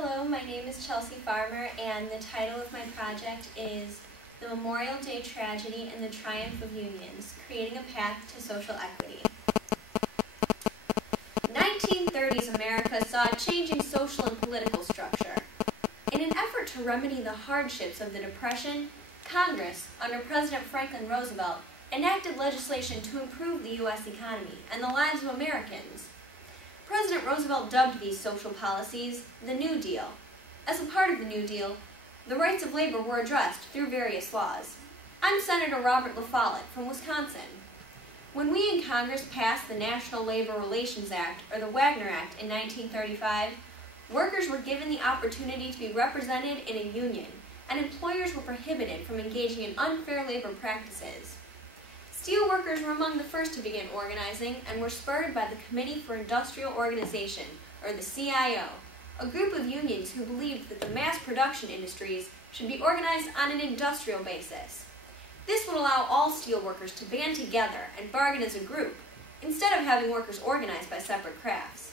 Hello, my name is Chelsea Farmer, and the title of my project is The Memorial Day Tragedy and the Triumph of Unions, Creating a Path to Social Equity. 1930s America saw a changing social and political structure. In an effort to remedy the hardships of the Depression, Congress, under President Franklin Roosevelt, enacted legislation to improve the U.S. economy and the lives of Americans. President Roosevelt dubbed these social policies the New Deal. As a part of the New Deal, the rights of labor were addressed through various laws. I'm Senator Robert LaFollette from Wisconsin. When we in Congress passed the National Labor Relations Act, or the Wagner Act, in 1935, workers were given the opportunity to be represented in a union, and employers were prohibited from engaging in unfair labor practices. Steelworkers were among the first to begin organizing and were spurred by the Committee for Industrial Organization, or the CIO, a group of unions who believed that the mass production industries should be organized on an industrial basis. This would allow all steelworkers to band together and bargain as a group, instead of having workers organized by separate crafts.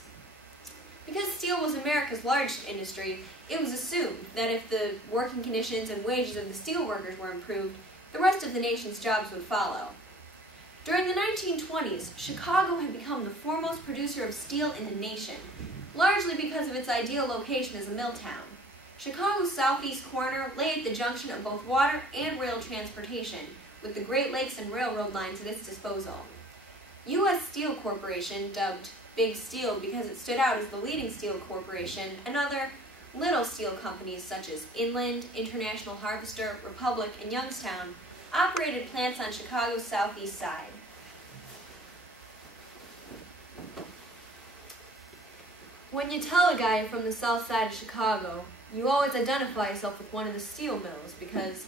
Because steel was America's largest industry, it was assumed that if the working conditions and wages of the steelworkers were improved, the rest of the nation's jobs would follow. During the 1920s, Chicago had become the foremost producer of steel in the nation, largely because of its ideal location as a mill town. Chicago's southeast corner lay at the junction of both water and rail transportation, with the Great Lakes and railroad lines at its disposal. U.S. Steel Corporation, dubbed Big Steel because it stood out as the leading steel corporation, and other little steel companies such as Inland, International Harvester, Republic, and Youngstown operated plants on Chicago's southeast side. When you tell a guy you're from the south side of Chicago, you always identify yourself with one of the steel mills because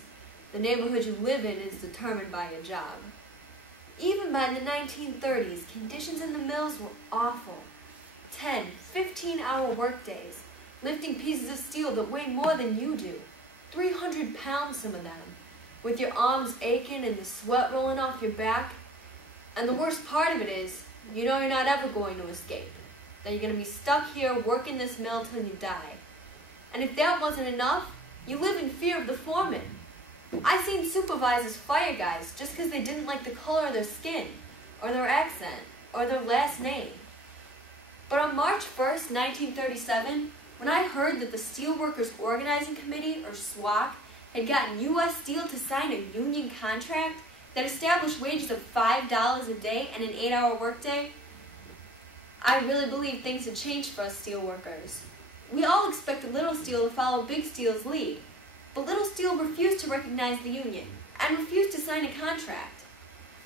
the neighborhood you live in is determined by your job. Even by the 1930s, conditions in the mills were awful. 10, 15-hour workdays, lifting pieces of steel that weigh more than you do, 300 pounds some of them, with your arms aching and the sweat rolling off your back. And the worst part of it is, you know you're not ever going to escape, that you're going to be stuck here working this mill till you die. And if that wasn't enough, you live in fear of the foreman. I've seen supervisors fire guys just because they didn't like the color of their skin, or their accent, or their last name. But on March 1st, 1937, when I heard that the Steelworkers Organizing Committee, or SWOC, had gotten U.S. Steel to sign a union contract that established wages of $5 a day and an 8-hour workday, I really believe things had changed for us steelworkers. We all expected Little Steel to follow Big Steel's lead, but Little Steel refused to recognize the union and refused to sign a contract.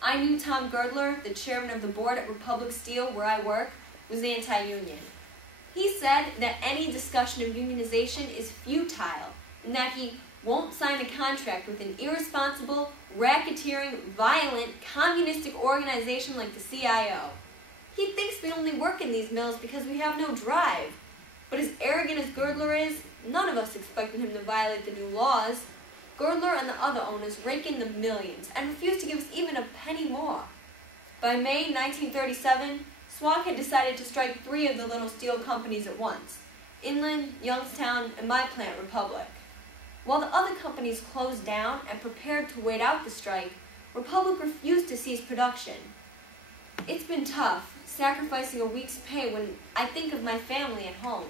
I knew Tom Girdler, the chairman of the board at Republic Steel, where I work, was anti-union. He said that any discussion of unionization is futile and that he won't sign a contract with an irresponsible, racketeering, violent, communistic organization like the CIO. He thinks we only work in these mills because we have no drive. But as arrogant as Girdler is, none of us expected him to violate the new laws. Girdler and the other owners rake in the millions and refused to give us even a penny more. By May 1937, SWOC had decided to strike 3 of the little steel companies at once: Inland, Youngstown, and my plant, Republic. While the other companies closed down and prepared to wait out the strike, Republic refused to cease production. It's been tough, sacrificing a week's pay when I think of my family at home.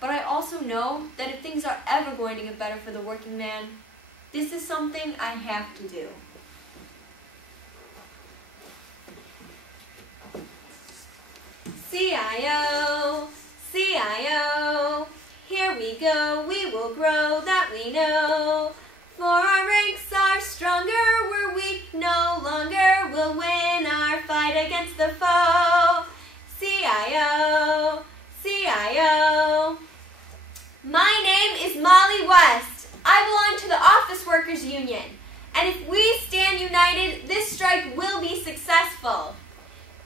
But I also know that if things are ever going to get better for the working man, this is something I have to do. CIO, CIO, here we go, we will grow, that we know. For our ranks are stronger, we're weak no longer, we'll win our fight against the foe. CIO, CIO. My name is Molly West. I belong to the Office Workers Union, and if we stand united, this strike will be successful.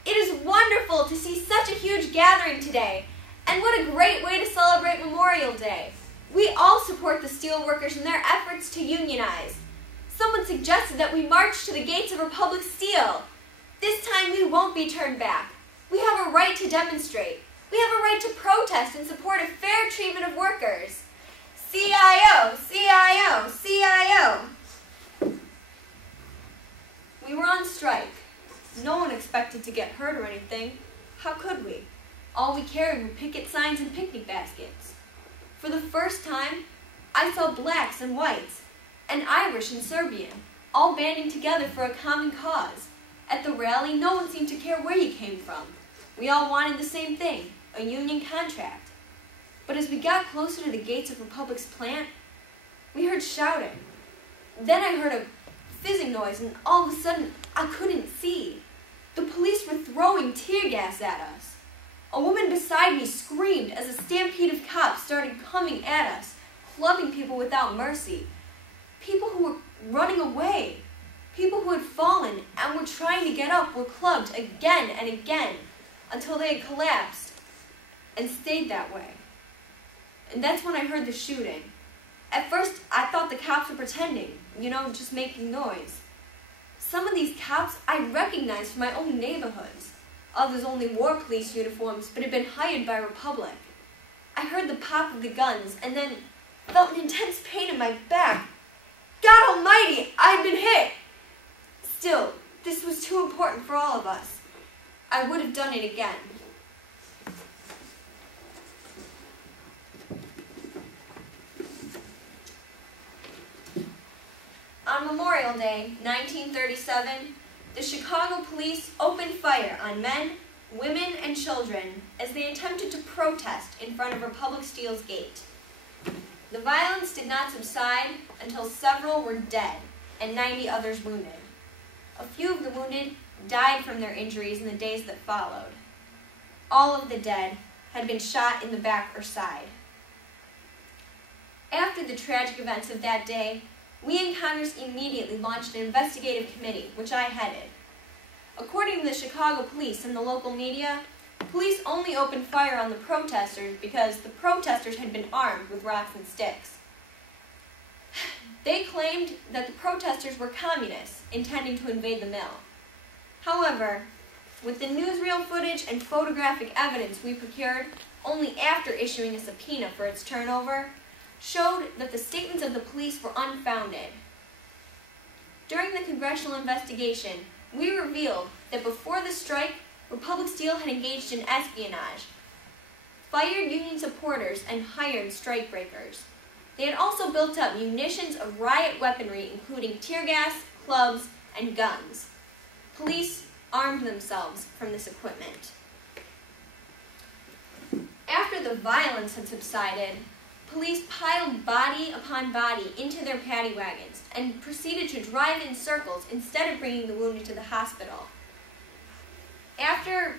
It is wonderful to see such a huge gathering today, and what a great way to celebrate Memorial Day. We all support the steelworkers in their efforts to unionize. Someone suggested that we march to the gates of Republic Steel. This time we won't be turned back. We have a right to demonstrate. We have a right to protest and support a fair treatment of workers. CIO, CIO, CIO. We were on strike. No one expected to get hurt or anything. How could we? All we carried were picket signs and picnic baskets. For the first time, I saw blacks and whites, and Irish and Serbian, all banding together for a common cause. At the rally, no one seemed to care where you came from. We all wanted the same thing, a union contract. But as we got closer to the gates of Republic's plant, we heard shouting. Then I heard a fizzing noise, and all of a sudden, I couldn't see. The police were throwing tear gas at us. A woman beside me screamed as a stampede of cops started coming at us, clubbing people without mercy. People who were running away, people who had fallen and were trying to get up were clubbed again and again until they had collapsed and stayed that way. And that's when I heard the shooting. At first, I thought the cops were pretending, just making noise. Some of these cops I recognized from my own neighborhoods. Others only wore police uniforms but had been hired by Republic. I heard the pop of the guns and then felt an intense pain in my back. God almighty, I had been hit! Still, this was too important for all of us. I would have done it again. On Memorial Day, 1937, the Chicago police opened fire on men, women, and children as they attempted to protest in front of Republic Steel's gate. The violence did not subside until several were dead and 90 others wounded. A few of the wounded died from their injuries in the days that followed. All of the dead had been shot in the back or side. After the tragic events of that day, we in Congress immediately launched an investigative committee, which I headed. According to the Chicago police and the local media, police only opened fire on the protesters because the protesters had been armed with rocks and sticks. They claimed that the protesters were communists intending to invade the mill. However, with the newsreel footage and photographic evidence we procured only after issuing a subpoena for its turnover, showed that the statements of the police were unfounded. During the Congressional investigation, we revealed that before the strike, Republic Steel had engaged in espionage, fired union supporters, and hired strikebreakers. They had also built up munitions of riot weaponry, including tear gas, clubs, and guns. Police armed themselves from this equipment. After the violence had subsided, police piled body upon body into their paddy wagons and proceeded to drive in circles instead of bringing the wounded to the hospital. After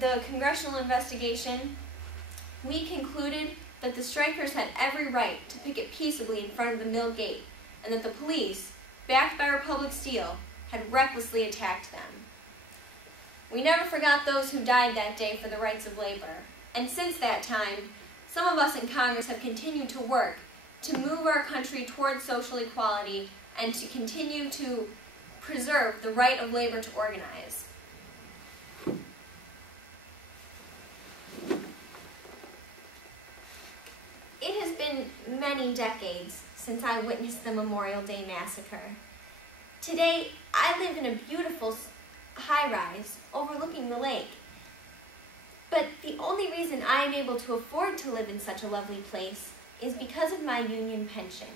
the Congressional investigation, we concluded that the strikers had every right to picket peaceably in front of the mill gate and that the police, backed by Republic Steel, had recklessly attacked them. We never forgot those who died that day for the rights of labor, and since that time, some of us in Congress have continued to work to move our country towards social equality and to continue to preserve the right of labor to organize. It has been many decades since I witnessed the Memorial Day Massacre. Today, I live in a beautiful high-rise overlooking the lake. But the only reason I am able to afford to live in such a lovely place is because of my union pension.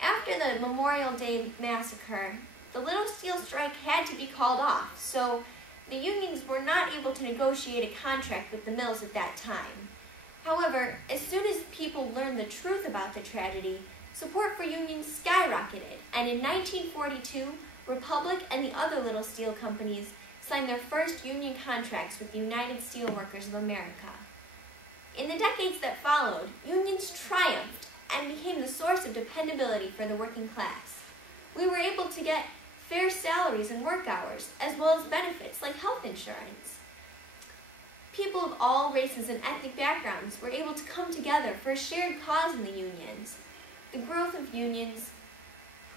After the Memorial Day Massacre, the Little Steel strike had to be called off, so the unions were not able to negotiate a contract with the mills at that time. However, as soon as people learned the truth about the tragedy, support for unions skyrocketed, and in 1942, Republic and the other Little Steel companies signed their first union contracts with the United Steelworkers of America. In the decades that followed, unions triumphed and became the source of dependability for the working class. We were able to get fair salaries and work hours, as well as benefits like health insurance. People of all races and ethnic backgrounds were able to come together for a shared cause in the unions. The growth of unions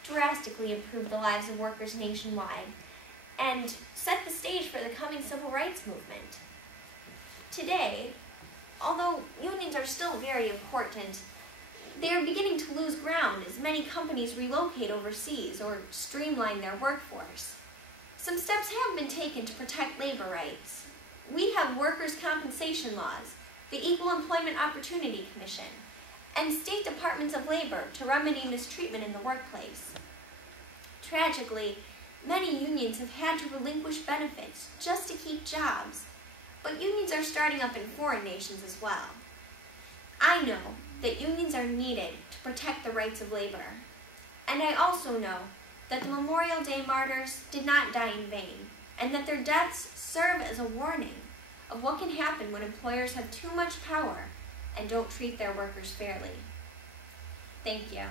drastically improved the lives of workers nationwide and set the stage for the coming civil rights movement. Today, although unions are still very important, they are beginning to lose ground as many companies relocate overseas or streamline their workforce. Some steps have been taken to protect labor rights. We have workers' compensation laws, the Equal Employment Opportunity Commission, and state departments of labor to remedy mistreatment in the workplace. Tragically, many unions have had to relinquish benefits just to keep jobs, but unions are starting up in foreign nations as well. I know that unions are needed to protect the rights of labor, and I also know that the Memorial Day martyrs did not die in vain, and that their deaths serve as a warning of what can happen when employers have too much power and don't treat their workers fairly. Thank you.